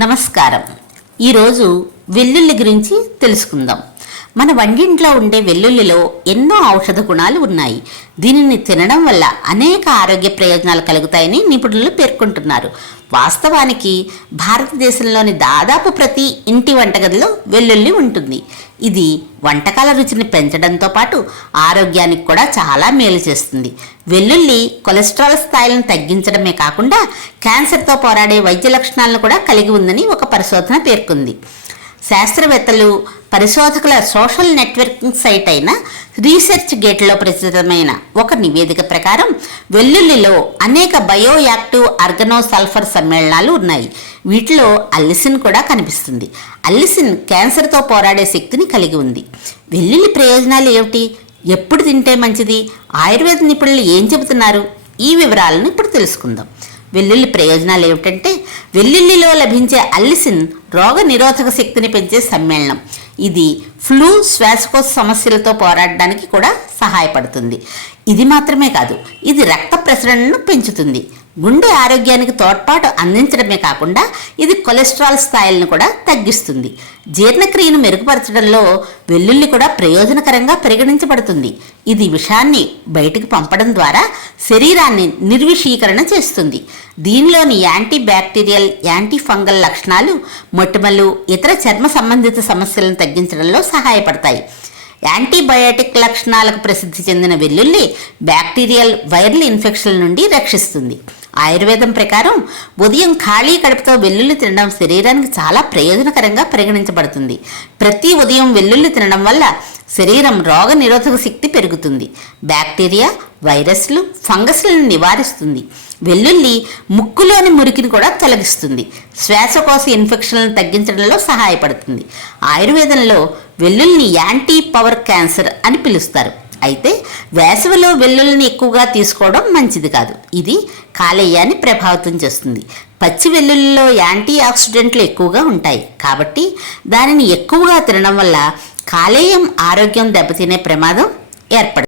నమస్కారం. ఈరోజు వెల్లుల్లి గురించి తెలుసుకుందాం. మన వంటింట్లో ఉండే వెల్లుల్లిలో ఎన్నో ఔషధ గుణాలు ఉన్నాయి. దీనిని తినడం వల్ల అనేక ఆరోగ్య ప్రయోజనాలు కలుగుతాయని నిపుణులు పేర్కొంటున్నారు. వాస్తవానికి భారతదేశంలోని దాదాపు ప్రతి ఇంటి వంటగదిలో వెల్లుల్లి ఉంటుంది. ఇది వంటకాల రుచిని పెంచడంతో పాటు ఆరోగ్యానికి కూడా చాలా మేలు చేస్తుంది. వెల్లుల్లి కొలెస్ట్రాల్ స్థాయిలను తగ్గించడమే కాకుండా క్యాన్సర్తో పోరాడే వైద్య లక్షణాలను కూడా కలిగి ఉందని ఒక పరిశోధన పేర్కొంది. శాస్త్రవేత్తలు, పరిశోధకుల సోషల్ నెట్వర్కింగ్ సైట్ అయిన రీసెర్చ్ గేట్లో ప్రచురితమైన ఒక నివేదిక ప్రకారం వెల్లుల్లిలో అనేక బయోయాక్టివ్ ఆర్గనోసల్ఫర్ సమ్మేళనాలు ఉన్నాయి. వీటిలో అల్లిసిన్ కూడా కనిపిస్తుంది. అల్లిసిన్ క్యాన్సర్తో పోరాడే శక్తిని కలిగి ఉంది. వెల్లుల్లి ప్రయోజనాలు ఏమిటి? ఎప్పుడు తింటే మంచిది? ఆయుర్వేద నిపుణులు ఏం చెబుతున్నారు? ఈ వివరాలను ఇప్పుడు తెలుసుకుందాం. వెల్లుల్లి ప్రయోజనాలు ఏమిటంటే, వెల్లుల్లిలో లభించే అల్లిసిన్ రోగ నిరోధక శక్తిని పెంచే సమ్మేళనం. ఇది ఫ్లూ, శ్వాసకోశ సమస్యలతో పోరాడడానికి కూడా సహాయపడుతుంది. ఇది మాత్రమే కాదు, ఇది రక్త ప్రసరణను పెంచుతుంది. గుండె ఆరోగ్యానికి తోడ్పాటు అందించడమే కాకుండా ఇది కొలెస్ట్రాల్ స్థాయిలను కూడా తగ్గిస్తుంది. జీర్ణక్రియను మెరుగుపరచడంలో వెల్లుల్లి కూడా ప్రయోజనకరంగా పరిగణించబడుతుంది. ఇది విషాన్ని బయటికి పంపడం ద్వారా శరీరాన్ని నిర్విషీకరణ చేస్తుంది. దీనిలోని యాంటీ బ్యాక్టీరియల్, యాంటీ ఫంగల్ లక్షణాలు మొటిమలు, ఇతర చర్మ సంబంధిత సమస్యలను తగ్గించడంలో సహాయపడతాయి. యాంటీబయాటిక్ లక్షణాలకు ప్రసిద్ధి చెందిన వెల్లుల్లి బ్యాక్టీరియల్, వైరల్ ఇన్ఫెక్షన్ల నుండి రక్షిస్తుంది. ఆయుర్వేదం ప్రకారం ఉదయం ఖాళీ కడుపుతో వెల్లుల్లి తినడం శరీరానికి చాలా ప్రయోజనకరంగా పరిగణించబడుతుంది. ప్రతి ఉదయం వెల్లుల్లి తినడం వల్ల శరీరం రోగ నిరోధక శక్తి పెరుగుతుంది. బ్యాక్టీరియా, వైరస్లు, ఫంగస్లను నివారిస్తుంది. వెల్లుల్లి ముక్కులోని మురికిని కూడా తొలగిస్తుంది. శ్వాసకోశ ఇన్ఫెక్షన్లను తగ్గించడంలో సహాయపడుతుంది. ఆయుర్వేదంలో వెల్లుల్లిని యాంటీ పవర్ క్యాన్సర్ అని పిలుస్తారు. అయితే వేసవిలో వెల్లుల్లిని ఎక్కువగా తీసుకోవడం మంచిది కాదు. ఇది కాలేయాన్ని ప్రభావితం చేస్తుంది. పచ్చి వెల్లుల్లిలో యాంటీ ఆక్సిడెంట్లు ఎక్కువగా ఉంటాయి. కాబట్టి దానిని ఎక్కువగా తినడం వల్ల కాలేయం ఆరోగ్యం దెబ్బతినే ప్రమాదం ఏర్పడుతుంది.